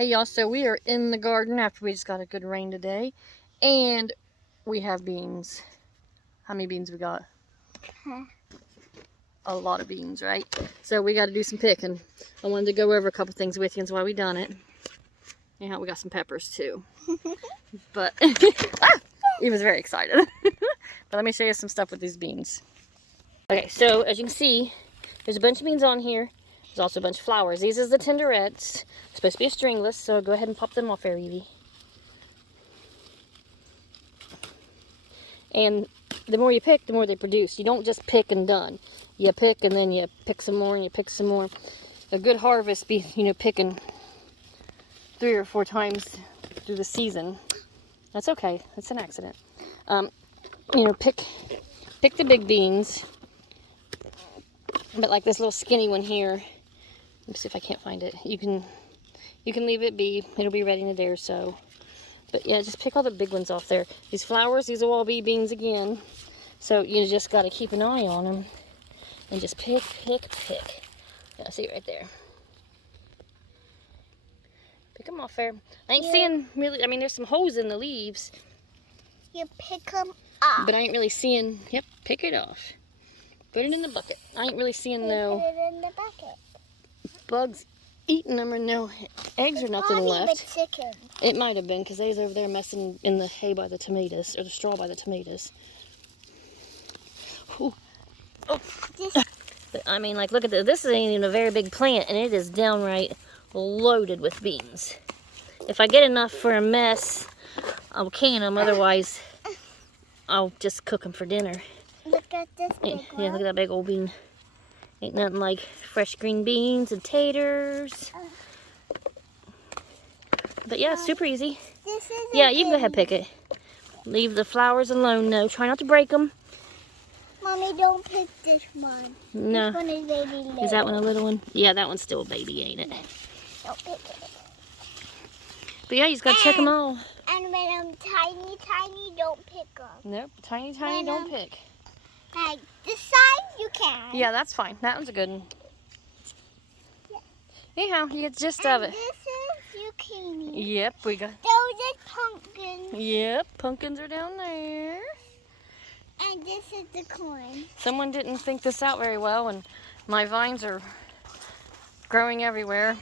Hey y'all, so we are in the garden after we just got a good rain today, and we have beans. How many beans we got? A lot of beans, right? So we got to do some picking. I wanted to go over a couple things with you, and that's why we done it. Yeah, we got some peppers too. But he was very excited. But let me show you some stuff with these beans. Okay, so as you can see, there's a bunch of beans on here. There's also a bunch of flowers. These are the tenderettes. Supposed to be a stringless, so go ahead and pop them off there, Evie. And the more you pick, the more they produce. You don't just pick and done. You pick and then you pick some more and you pick some more. A good harvest be, picking 3 or 4 times through the season. That's okay. It's an accident. Pick the big beans. But like this little skinny one here, let me see if I can't find it. You can leave it be. It'll be ready in a day or so. But yeah, just pick all the big ones off there. These flowers, these will all be beans again. So you just got to keep an eye on them and just pick. Yeah, see right there. Pick them off there. I ain't seeing really. I mean, there's some holes in the leaves. You pick them off. But I ain't really seeing. Yep, pick it off. Put it in the bucket. I ain't really seeing no put it in the bucket. Bugs eating them or no eggs or nothing left. Chicken. It might have been because they was over there messing in the hay by the tomatoes, or the straw by the tomatoes. Ooh. Oh. But, I mean, like, look at this. This ain't even a very big plant, and it is downright loaded with beans. If I get enough for a mess, I'll can them. Otherwise, I'll just cook them for dinner. Look at this big one. Yeah, look at that big old bean. Ain't nothing like fresh green beans and taters. But yeah, super easy. Yeah, you can go ahead and pick it. Leave the flowers alone. No, try not to break them. Mommy, don't pick this one. No. This one is baby little. Is that one a little one? Yeah, that one's still a baby, ain't it? Don't pick it. But yeah, you just gotta check them all. And when I'm tiny, don't pick them. Nope, tiny, don't pick. Like this size, you can. Yeah, that's fine. That one's a good one. Yeah. Anyhow, you get the gist of it. This is zucchini. Yep, we got. Those are pumpkins. Yep, pumpkins are down there. And this is the corn. Someone didn't think this out very well, and my vines are growing everywhere.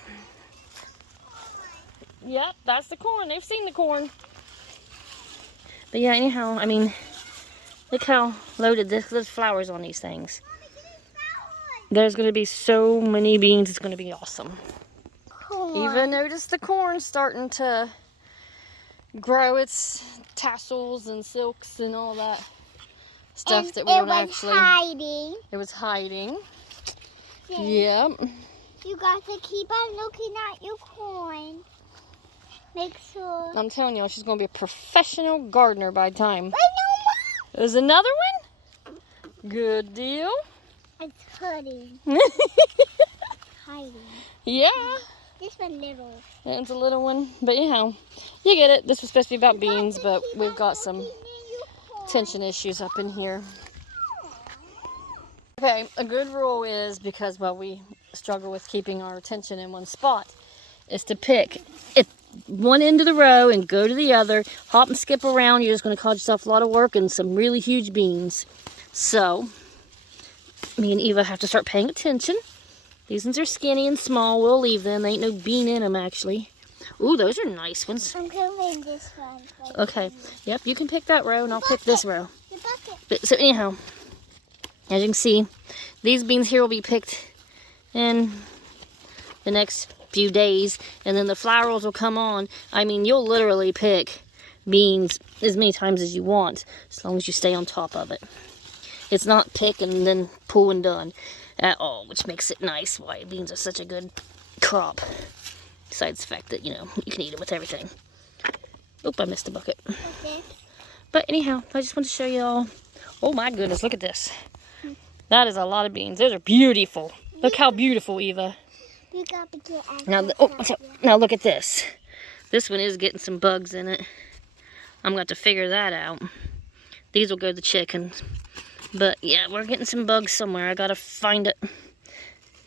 Yep, that's the corn. They've seen the corn. But yeah, anyhow, I mean, look how loaded there's flowers on these things. There's going to be so many beans. It's going to be awesome. Even notice the corn starting to grow its tassels and silks and all that stuff and that we don't actually. It was hiding. Yep. You got to keep on looking at your corn. Make sure. I'm telling you, she's going to be a professional gardener by time. Wait, no more. There's another one? Good deal. It's hiding. Hiding. Yeah. This one little. It's a little one. But anyhow, you get it. This was supposed to be about beans, but we've got some tension issues up in here. Okay, a good rule is, because, well, we struggle with keeping our attention in one spot, is to pick one end of the row and go to the other, hop and skip around. You're just going to cause yourself a lot of work and some really huge beans. So, me and Eva have to start paying attention. These ones are skinny and small. We'll leave them. There ain't no bean in them, actually. Ooh, those are nice ones. I'm going this one. Okay, yep, you can pick that row and I'll pick this row. The bucket. But, so anyhow, as you can see, these beans here will be picked in the next few days, and then the flowers will come on. I mean, you'll literally pick beans as many times as you want, as long as you stay on top of it. It's not pick and then pull and done at all, which makes it nice why beans are such a good crop. Besides the fact that, you can eat them with everything. Oop, I missed a bucket. Okay. But anyhow, I just want to show you all. Oh my goodness, look at this. That is a lot of beans. Those are beautiful. Look how beautiful, Eva. You got to get Now look at this. This one is getting some bugs in it. I'm going to have to figure that out. These will go to the chickens. But yeah, we're getting some bugs somewhere. I got to find it.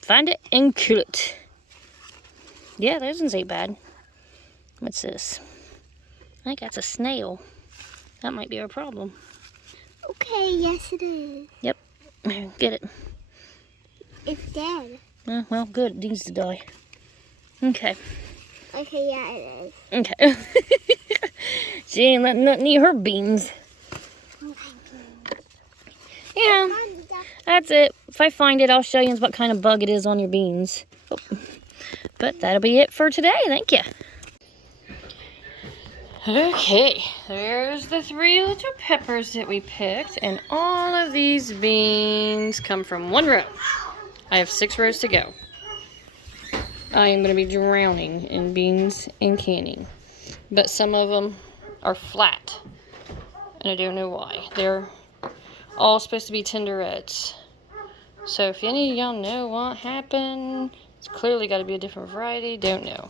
Find it and kill it. Yeah, those ones ain't bad. What's this? I think that's a snail. That might be our problem. Okay, yes it is. Yep. Get it. It's dead. Well, good. It needs to die. Okay. Okay, yeah, it is. Okay. She ain't letting nothing eat her beans. Yeah, that's it. If I find it, I'll show you what kind of bug it is on your beans. Oh. But that'll be it for today. Thank you. Okay, there's the 3 little peppers that we picked, and all of these beans come from 1 row. I have 6 rows to go. I am going to be drowning in beans and canning, but some of them are flat, and I don't know why. They're all supposed to be tenderettes. So if any of y'all know what happened, it's clearly got to be a different variety. Don't know.